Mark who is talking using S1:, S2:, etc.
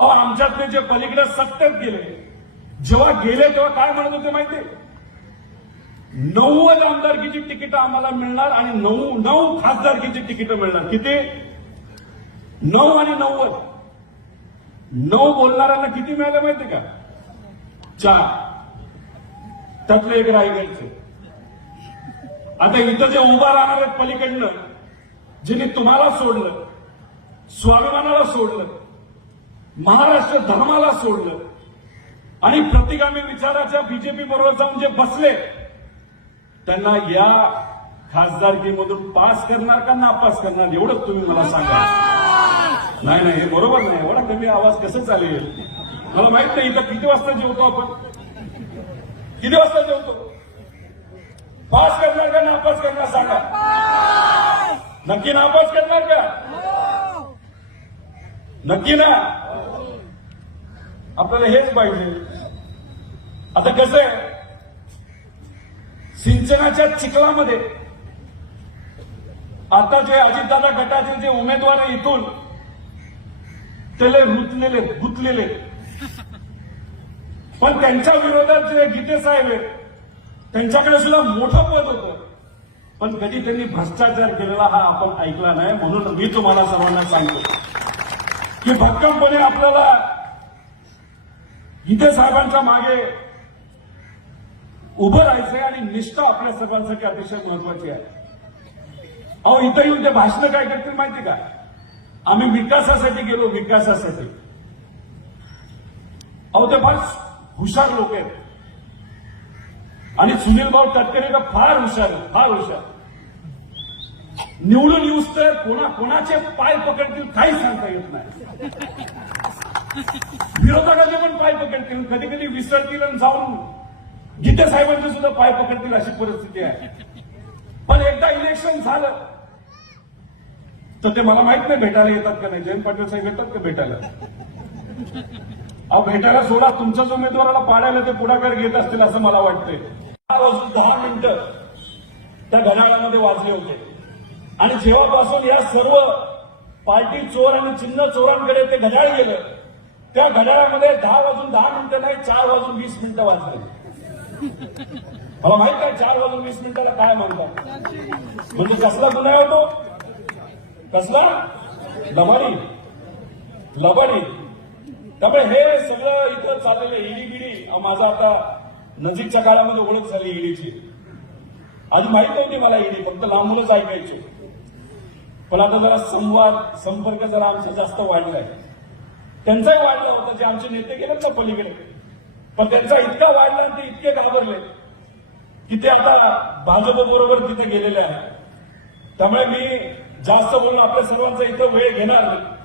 S1: अहो आमच्यातले जे पलीकडे सत्तेत गेले जेव्हा गेले तेव्हा काय म्हणत होते माहितीये? नव्वद आमदारकीची तिकीटं आम्हाला मिळणार आणि नऊ नऊ खासदारकीची तिकीटं मिळणार. किती? नऊ आणि नव्वद. नऊ बोलणाऱ्यांना किती मिळालं माहिती का? चार. त्यातलं एक रायगडचे आता इथं जे उभा राहणार आहेत पलीकडनं ज्यांनी तुम्हाला सोडलं स्वाभिमानाला सोडलं महाराष्ट्र धर्माला सोडलं. आणि प्रतिगामी विचाराच्या बीजेपी बरोबर जाऊन जे बसले त्यांना या खासदारकीमधून पास करणार का नापास करणार एवढंच तुम्ही मला सांगा. नाही नाही हे बरोबर नाही. एवढा कमी आवाज कसं चालेल? मला माहीत नाही इथं किती वाजता जेवतो आपण? किती वाजता जेवतो? पास करणार का नापास करणार सांगा. नक्की नापास करणार का? नक्की ना? आपल्याला हेच पाहिजे. आता कसं आहे? सिंचनाच्या चिखलामध्ये आता जे अजितदादा गटाचे जे उमेदवार आहे इथून त्याला रुतलेले गुतलेले. पण त्यांच्या विरोधात जे गीते साहेब आहेत त्यांच्याकडे सुद्धा मोठं पद होतं. पण कधी त्यांनी भ्रष्टाचार केलेला हा आपण ऐकला नाही म्हणून मी तुम्हाला सर्वांना सांगतो की भक्कमपणे आपल्याला गीते साहेबांच्या मागे उभं राहायचंय आणि निष्ठा आपल्या सर्वांसाठी अतिशय महत्वाची आहे. अहो इथं येऊन ते भाषण काय करतील माहिती का? आम्ही विकासासाठी गेलो विकासासाठी. अहो ते फार हुशार लोक आहेत. आणि सुनील भाऊ तटकरे तर फार हुशार आहेत, फार हुशार निवडून येऊस तर कोणा कोणाचे पाय पकडतील काही सांगता येत नाही. विरोधकाचे पण पाय पकडतील. कधी कधी विसरतील आणि जाऊन गीते साहेबांचे सुद्धा पाय पकडतील अशी परिस्थिती आहे. पण एकदा इलेक्शन झालं तर ते मला माहीत नाही भेटायला येतात का नाही. जयंत पाटील साहेब येतात का भेटायला? अहो भेटायला सोडा. तुमच्याच उमेदवाराला पाडायला ते पुढाकार घेत असतील असं मला वाटतंय. दहा वाजून दहा मिनिटं त्या घड्याळामध्ये वाजले होते. आणि जेव्हापासून या सर्व पार्टी चोर आणि चिन्ह चोरांकडे ते घड्याळ गेलं त्या घड्याळामध्ये दहा वाजून दहा मिनिटं नाही चार वाजून वीस मिनिटं वाजले. अहो माहीत आहे चार वाजून वीस मिनिटाला काय म्हणतात. म्हणजे कसला गुन्हा होतो कसला? लबाडी. लबाडी. त्यामुळे हे सगळं इथं चाललेलं ईडी गिडी माझा आता नजीकच्या काळामध्ये ओळख झाली ईडीची आधी माहीत नव्हती मला ईडी फक्त लांबूनच ऐकायचे. पण आता जरा संवाद संपर्क जरा आमचा जास्त वाढलाय. त्यांचाही वाढला होता. जे आमचे नेते गेलेत ना पलीकडे. पण त्यांचा इतका वाढला आणि ते इतके घाबरले की ते आता भाजप बरोबर तिथे गेलेले आहे त्यामुळे मी जास्त बोलून आपल्या सर्वांचा इथं वेळ घेणार नाही.